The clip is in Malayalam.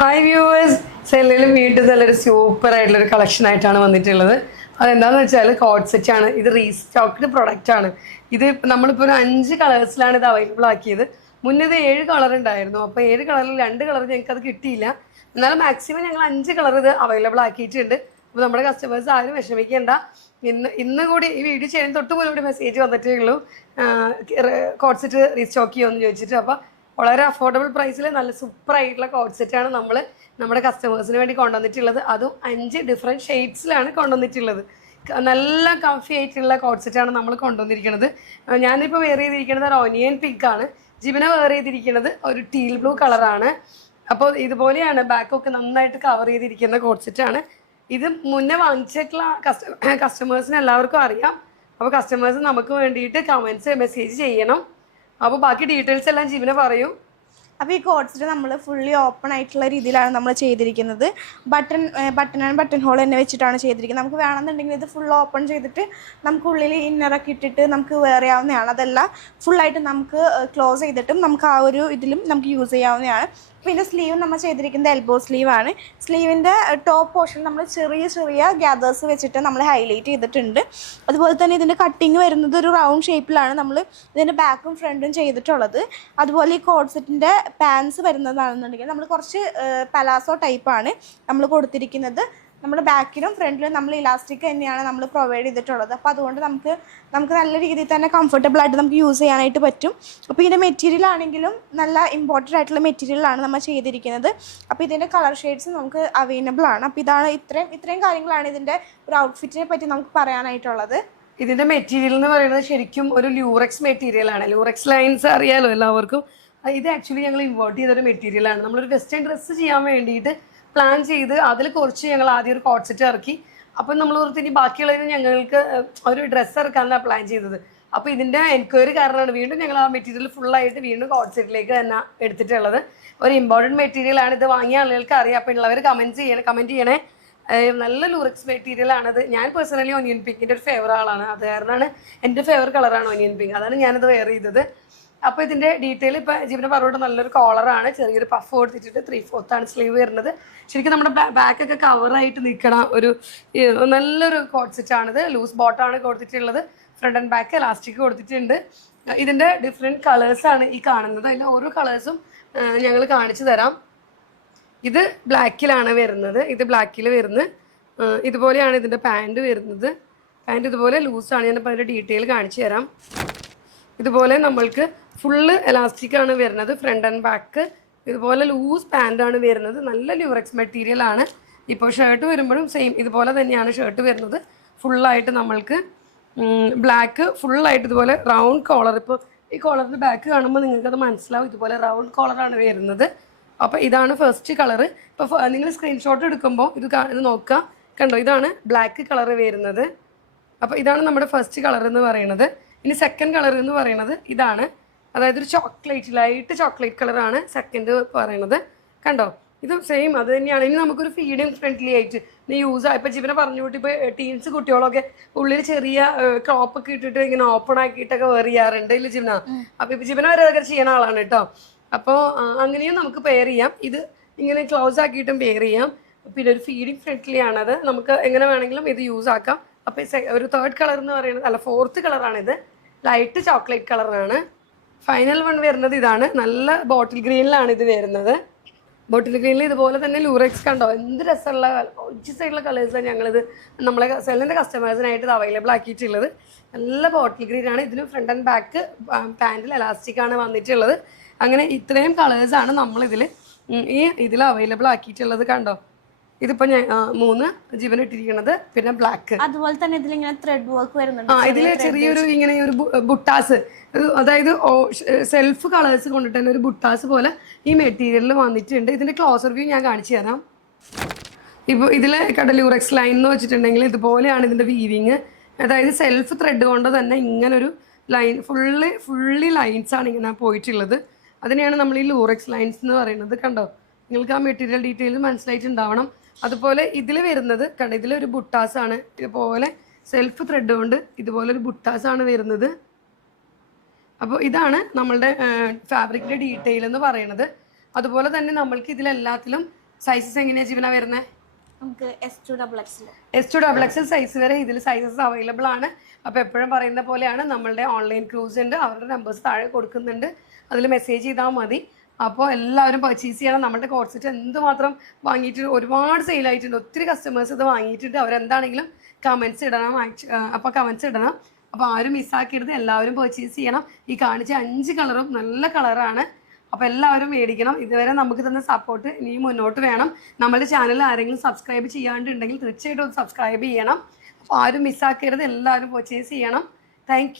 ഹായ് വ്യൂവേഴ്സ്, സെല്ലിലും വീട്ടിൽ നല്ലൊരു സൂപ്പർ ആയിട്ടുള്ള ഒരു കളക്ഷൻ ആയിട്ടാണ് വന്നിട്ടുള്ളത്. അതെന്താണെന്ന് വെച്ചാൽ കോഡ് സെറ്റ് ആണ്. ഇത് റീസ്റ്റോക്ക്ഡ് പ്രൊഡക്റ്റ് ആണ്. ഇത് നമ്മളിപ്പോൾ ഒരു 5 കളേഴ്സിലാണ് ഇത് അവൈലബിൾ ആക്കിയത്. മുന്നേ ഇത് 7 കളർ ഉണ്ടായിരുന്നു. അപ്പോൾ 7 കളറിൽ 2 കളർ ഞങ്ങൾക്ക് അത് കിട്ടിയില്ല. എന്നാലും മാക്സിമം ഞങ്ങൾ 5 കളർ ഇത് അവൈലബിൾ ആക്കിയിട്ടുണ്ട്. അപ്പോൾ നമ്മുടെ കസ്റ്റമേഴ്സ് ആരും വിഷമിക്കേണ്ട. ഇന്ന് കൂടി ഈ വീഡിയോ ചെയ്യുന്ന തൊട്ട് പോലും കൂടി മെസ്സേജ് വന്നിട്ടേ ഉള്ളൂ, കോഡ് സെറ്റ് റീസ്റ്റോക്ക് ചെയ്യുമെന്ന് ചോദിച്ചിട്ട്. അപ്പോൾ വളരെ അഫോർഡബിൾ പ്രൈസിൽ നല്ല സൂപ്പർ ആയിട്ടുള്ള കോഡ് സെറ്റാണ് നമ്മൾ നമ്മുടെ കസ്റ്റമേഴ്സിന് വേണ്ടി കൊണ്ടുവന്നിട്ടുള്ളത്. അതും 5 ഡിഫറെൻറ്റ് ഷെയ്ഡ്സിലാണ് കൊണ്ടുവന്നിട്ടുള്ളത്. നല്ല കംഫി ആയിട്ടുള്ള കോഡ് സെറ്റാണ് നമ്മൾ കൊണ്ടുവന്നിരിക്കുന്നത്. ഞാനിപ്പോൾ വെയർ ചെയ്തിരിക്കുന്നത് ഒരു ഓനിയൻ പിങ്ക് ആണ്. ജിബിന വെയർ ചെയ്തിരിക്കുന്നത് ഒരു ടീൽ ബ്ലൂ കളറാണ്. അപ്പോൾ ഇതുപോലെയാണ് ബാക്കൊക്കെ നന്നായിട്ട് കവർ ചെയ്തിരിക്കുന്ന കോഡ് സെറ്റാണ്. ഇത് മുന്നേ വാങ്ങിച്ചിട്ടുള്ള കസ്റ്റമേഴ്സിന് എല്ലാവർക്കും അറിയാം. അപ്പോൾ കസ്റ്റമേഴ്സ് നമുക്ക് വേണ്ടിയിട്ട് കമൻറ്റ്സ് മെസ്സേജ് ചെയ്യണം. അപ്പോൾ ബാക്കി ഡീറ്റെയിൽസ് എല്ലാം ജീവന പറയൂ. അപ്പോൾ ഈ കോഡ് സെറ്റ് നമ്മൾ ഫുള്ളി ഓപ്പൺ ആയിട്ടുള്ള രീതിയിലാണ് നമ്മൾ ചെയ്തിരിക്കുന്നത്. ബട്ടൺ ആൻഡ് ബട്ടൺ ഹോൾ തന്നെ വെച്ചിട്ടാണ് ചെയ്തിരിക്കുന്നത്. നമുക്ക് വേണമെന്നുണ്ടെങ്കിൽ ഇത് ഫുൾ ഓപ്പൺ ചെയ്തിട്ട് നമുക്ക് ഉള്ളിൽ ഇന്നറൊക്കെ ഇട്ടിട്ട് നമുക്ക് വെയർ ചെയ്യാവുന്നതാണ്. അതല്ല ഫുള്ളായിട്ട് നമുക്ക് ക്ലോസ് ചെയ്തിട്ടും നമുക്ക് ആ ഒരു ഇതിലും നമുക്ക് യൂസ് ചെയ്യാവുന്നതാണ്. പിന്നെ സ്ലീവ് നമ്മൾ ചെയ്തിരിക്കുന്നത് എൽബോ സ്ലീവാണ്. സ്ലീവിൻ്റെ ടോപ്പ് പോർഷൻ നമ്മൾ ചെറിയ ചെറിയ ഗ്യാദേഴ്സ് വെച്ചിട്ട് നമ്മൾ ഹൈലൈറ്റ് ചെയ്തിട്ടുണ്ട്. അതുപോലെ തന്നെ ഇതിൻ്റെ കട്ടിങ് വരുന്നത് ഒരു റൗണ്ട് ഷേപ്പിലാണ് നമ്മൾ ഇതിൻ്റെ ബാക്കും ഫ്രണ്ടും ചെയ്തിട്ടുള്ളത്. അതുപോലെ ഈ കോഡ് സെറ്റിൻ്റെ പാൻസ് വരുന്നതാണെന്നുണ്ടെങ്കിൽ നമ്മൾ കുറച്ച് പലാസോ ടൈപ്പാണ് നമ്മൾ കൊടുത്തിരിക്കുന്നത്. നമ്മുടെ ബാക്കിലും ഫ്രണ്ടിലും നമ്മൾ ഇലാസ്റ്റിക് തന്നെയാണ് നമ്മൾ പ്രൊവൈഡ് ചെയ്തിട്ടുള്ളത്. അപ്പോൾ അതുകൊണ്ട് നമുക്ക് നല്ല രീതിയിൽ തന്നെ കംഫർട്ടബിൾ ആയിട്ട് നമുക്ക് യൂസ് ചെയ്യാനായിട്ട് പറ്റും. അപ്പോൾ ഇതിൻ്റെ മെറ്റീരിയൽ ആണെങ്കിലും നല്ല ഇമ്പോർട്ടൻ്റ് ആയിട്ടുള്ള മെറ്റീരിയലാണ് നമ്മൾ ചെയ്തിരിക്കുന്നത്. അപ്പോൾ ഇതിൻ്റെ കളർ ഷെയ്ഡ്സ് നമുക്ക് അവൈലബിൾ ആണ്. അപ്പോൾ ഇതാണ് ഇത്രയും കാര്യങ്ങളാണ് ഇതിൻ്റെ ഒരു ഔട്ട്ഫിറ്റിനെ പറ്റി നമുക്ക് പറയാനായിട്ടുള്ളത്. ഇതിൻ്റെ മെറ്റീരിയൽ എന്ന് പറയുന്നത് ശരിക്കും ഒരു ലൂറക്സ് മെറ്റീരിയലാണ്. ലൂറക്സ് ലൈൻസ് അറിയാലോ എല്ലാവർക്കും. ഇത് ആക്ച്വലി ഞങ്ങൾ ഇമ്പോർട്ട് ചെയ്തൊരു മെറ്റീരിയലാണ്. നമ്മളൊരു വെസ്റ്റേൺ ഡ്രസ്സ് ചെയ്യാൻ വേണ്ടിയിട്ട് പ്ലാൻ ചെയ്ത് അതിൽ കുറച്ച് ഞങ്ങൾ ആദ്യം ഒരു കോഡ് സെറ്റ് ഇറക്കി. അപ്പം നമ്മൾ ഓർത്ത് ഇനി ബാക്കിയുള്ളതിന് ഞങ്ങൾക്ക് ഒരു ഡ്രസ്സ് ഇറക്കാനാണ് പ്ലാൻ ചെയ്തത്. അപ്പോൾ ഇതിൻ്റെ എൻക്വയറി കാരണമാണ് വീണ്ടും ഞങ്ങൾ ആ മെറ്റീരിയൽ ഫുള്ളായിട്ട് വീണ്ടും കോഡ് സെറ്റിലേക്ക് തന്നെ എടുത്തിട്ടുള്ളത്. ഒരു ഇമ്പോർട്ടൻറ്റ് മെറ്റീരിയലാണ്. ഇത് വാങ്ങിയ ആളുകൾക്ക് അറിയാം. അപ്പോൾ ഉള്ളവർ കമൻറ്റ് ചെയ്യണേ. നല്ല ലൂറക്സ് മെറ്റീരിയലാണത്. ഞാൻ പേഴ്സണലി ഓനിയൻ പിങ്കിൻ്റെ ഒരു ഫേവർ ആളാണ്. അത് കാരണമാണ് എൻ്റെ ഫേവർ കളറാണ് ഓനിയൻ പിങ്ക്. അതാണ് ഞാനത് വെയർ ചെയ്തത്. അപ്പോൾ ഇതിൻ്റെ ഡീറ്റെയിൽ ഇപ്പോൾ ജീവനെ പറഞ്ഞിട്ട് നല്ലൊരു കോളറാണ്. ചെറിയൊരു പഫ് കൊടുത്തിട്ട് 3/4 സ്ലീവ് വരുന്നത്. ശരിക്കും നമ്മുടെ ബാക്കൊക്കെ കവറായിട്ട് നിൽക്കണ ഒരു നല്ലൊരു കോഡ് സെറ്റാണിത്. ലൂസ് ബോട്ടാണ് കൊടുത്തിട്ടുള്ളത്. ഫ്രണ്ട് ആൻഡ് ബാക്ക് എലാസ്റ്റിക് കൊടുത്തിട്ടുണ്ട്. ഇതിൻ്റെ ഡിഫറെൻറ്റ് കളേഴ്സാണ് ഈ കാണുന്നത്. അതിൽ ഓരോ കളേഴ്സും ഞങ്ങൾ കാണിച്ചു തരാം. ഇത് ബ്ലാക്കിലാണ് വരുന്നത്. ഇത് ബ്ലാക്കിൽ വരുന്നത്. ഇതുപോലെയാണ് ഇതിൻ്റെ പാൻറ്റ് വരുന്നത്. പാൻറ്റ് ഇതുപോലെ ലൂസാണ്. ഞാനിപ്പോൾ അതിൻ്റെ ഡീറ്റെയിൽ കാണിച്ചു തരാം. ഇതുപോലെ നമ്മൾക്ക് ഫുള്ള് എലാസ്റ്റിക്കാണ് വരുന്നത്. ഫ്രണ്ട് ആൻഡ് ബാക്ക് ഇതുപോലെ ലൂസ് പാൻറ്റാണ് വരുന്നത്. നല്ല ലൂറക്സ് മെറ്റീരിയലാണ്. ഇപ്പോൾ ഷർട്ട് വരുമ്പോഴും സെയിം ഇതുപോലെ തന്നെയാണ് ഷർട്ട് വരുന്നത്. ഫുള്ളായിട്ട് നമ്മൾക്ക് ബ്ലാക്ക് ഫുള്ളായിട്ട് ഇതുപോലെ റൗണ്ട് കോളർ. ഇപ്പോൾ ഈ കോളറിൻ്റെ ബാക്ക് കാണുമ്പോൾ നിങ്ങൾക്കത് മനസ്സിലാവും. ഇതുപോലെ റൗണ്ട് കോളറാണ് വരുന്നത്. അപ്പോൾ ഇതാണ് ഫസ്റ്റ് കളറ്. ഇപ്പോൾ നിങ്ങൾ സ്ക്രീൻഷോട്ട് എടുക്കുമ്പോൾ ഇത് നോക്കുക. കണ്ടോ, ഇതാണ് ബ്ലാക്ക് കളറ് വരുന്നത്. അപ്പോൾ ഇതാണ് നമ്മുടെ ഫസ്റ്റ് കളർ എന്ന് പറയുന്നത്. ഇനി സെക്കൻഡ് കളർ എന്ന് പറയുന്നത് ഇതാണ്. അതായത് ഒരു ലൈറ്റ് ചോക്ലേറ്റ് കളറാണ് സെക്കൻഡ് പറയുന്നത്. കണ്ടോ, ഇത് സെയിം അത് തന്നെയാണ്. ഇനി നമുക്കൊരു ഫീഡിങ് ഫ്രണ്ട്ലി ആയിട്ട് ഇനി യൂസ് ആയി. ഇപ്പോൾ ജീവനെ പറഞ്ഞു വിട്ട് ഇപ്പോൾ ടീൻസ് കുട്ടികളൊക്കെ ഉള്ളിൽ ചെറിയ ക്രോപ്പൊക്കെ ഇട്ടിട്ട് ഇങ്ങനെ ഓപ്പൺ ആക്കിയിട്ടൊക്കെ വെയർ ചെയ്യാറുണ്ട് ഇല്ല ജീവന. അപ്പോൾ ഇപ്പോൾ ജീവന വരെ അതൊക്കെ ചെയ്യുന്ന ആളാണ് കേട്ടോ. അപ്പോൾ അങ്ങനെയും നമുക്ക് പെയർ ചെയ്യാം. ഇത് ഇങ്ങനെ ക്ലോസ് ആക്കിയിട്ടും പെയർ ചെയ്യാം. പിന്നെ ഒരു ഫീഡിങ് ഫ്രണ്ട്ലി ആണത്. നമുക്ക് എങ്ങനെ വേണമെങ്കിലും ഇത് യൂസ് ആക്കാം. അപ്പോൾ ഒരു തേർഡ് കളർ എന്ന് പറയുന്നത് അല്ല ഫോർത്ത് കളറാണിത്. ലൈറ്റ് ചോക്ലേറ്റ് കളറാണ്. ഫൈനൽ വൺ വരുന്നത് ഇതാണ്. നല്ല ബോട്ടിൽ ഗ്രീനിലാണ് ഇത് വരുന്നത്. ബോട്ടിൽ ഗ്രീനിൽ ഇതുപോലെ തന്നെ ലൂറക്സ് കണ്ടോ, എന്ത് രസമുള്ള സൈഡുള്ള കളേഴ്സാണ് ഞങ്ങളിത് നമ്മളെ സെല്ലിൻ്റെ കസ്റ്റമേഴ്സിനായിട്ട് ഇത് അവൈലബിൾ ആക്കിയിട്ടുള്ളത്. നല്ല ബോട്ടിൽ ഗ്രീനാണ്. ഇതിന് ഫ്രണ്ട് ആൻഡ് ബാക്ക് പാൻറ്റിൽ എലാസ്റ്റിക്കാണ് വന്നിട്ടുള്ളത്. അങ്ങനെ ഇത്രയും കളേഴ്സാണ് നമ്മളിതിൽ ഇതിൽ അവൈലബിൾ ആക്കിയിട്ടുള്ളത്. കണ്ടോ, ഇതിപ്പോ ഞാൻ 3 ജീവൻ ഇട്ടിരിക്കുന്നത്. പിന്നെ ബ്ലാക്ക് അതുപോലെ തന്നെ ഇതിലിങ്ങനെ ത്രെഡ് വർക്ക് വരുന്നുണ്ട്. ഇതില് ചെറിയൊരു ഇങ്ങനെ ഒരു ബുട്ടാസ്, അതായത് സെൽഫ് കളേഴ്സ് കൊണ്ടിട്ട് തന്നെ ഒരു ബുട്ടാസ് പോലെ ഈ മെറ്റീരിയലിൽ വന്നിട്ടുണ്ട്. ഇതിന്റെ ക്ലോസർ വ്യൂ ഞാൻ കാണിച്ചു തരാം. ഇപ്പോൾ ഇതില് ലൂറക്സ് ലൈൻ എന്ന് വെച്ചിട്ടുണ്ടെങ്കിൽ ഇതുപോലെയാണ് ഇതിന്റെ വീവിങ്. അതായത് സെൽഫ് ത്രെഡ് കൊണ്ട് തന്നെ ഇങ്ങനൊരു ലൈൻ ഫുള്ളി ലൈൻസ് ആണ് ഇങ്ങനെ പോയിട്ടുള്ളത്. അതിനെയാണ് നമ്മൾ ഈ ലൂറക്സ് ലൈൻസ് എന്ന് പറയുന്നത്. കണ്ടോ, നിങ്ങൾക്ക് ആ മെറ്റീരിയൽ ഡീറ്റെയിൽസ് മനസ്സിലായിട്ടുണ്ടാവണം. അതുപോലെ ഇതിൽ വരുന്നത് കണ്ടോ, ഇതിലൊരു ബുട്ടാസാണ്. ഇതുപോലെ സെൽഫ് ത്രെഡ് കൊണ്ട് ഇതുപോലെ ഒരു ബുട്ടാസാണ് വരുന്നത്. അപ്പോൾ ഇതാണ് നമ്മളുടെ ഫാബ്രിക്കിൻ്റെ ഡീറ്റെയിൽ എന്ന് പറയുന്നത്. അതുപോലെ തന്നെ നമ്മൾക്ക് ഇതിലെല്ലാത്തിലും സൈസസ് എങ്ങനെയാണ് ജീവന വരുന്നത്? നമുക്ക് S2 XXL. S2 XXL size വരെ ഇതിൽ സൈസസ് അവൈലബിൾ ആണ്. അപ്പോൾ എപ്പോഴും പറയുന്ന പോലെയാണ്, നമ്മളുടെ ഓൺലൈൻ ക്രൂസ് ഉണ്ട്, അവരുടെ നമ്പേഴ്സ് താഴെ കൊടുക്കുന്നുണ്ട്, അതിൽ മെസ്സേജ് ചെയ്താൽ മതി. അപ്പോൾ എല്ലാവരും പർച്ചേസ് ചെയ്യണം. നമ്മുടെ കോഡ് സെറ്റ് എന്തുമാത്രം വാങ്ങിയിട്ട് ഒരുപാട് സെയിലായിട്ടുണ്ട്, ഒത്തിരി കസ്റ്റമേഴ്സ് ഇത് വാങ്ങിയിട്ടുണ്ട്. അവരെന്താണെങ്കിലും കമൻറ്റ്സ് ഇടണം. അപ്പോൾ കമൻറ്റ്സ് ഇടണം. അപ്പോൾ ആരും മിസ്സാക്കരുത്, എല്ലാവരും പർച്ചേസ് ചെയ്യണം. ഈ കാണിച്ച 5 കളറും നല്ല കളറാണ്. അപ്പോൾ എല്ലാവരും മേടിക്കണം. ഇതുവരെ നമുക്ക് തന്ന സപ്പോർട്ട് ഇനിയും മുന്നോട്ട് വേണം. നമ്മുടെ ചാനൽ ആരെങ്കിലും സബ്സ്ക്രൈബ് ചെയ്യാണ്ടുണ്ടെങ്കിൽ തീർച്ചയായിട്ടും സബ്സ്ക്രൈബ് ചെയ്യണം. അപ്പോൾ ആരും മിസ്സാക്കരുത്, എല്ലാവരും പർച്ചേസ് ചെയ്യണം. താങ്ക്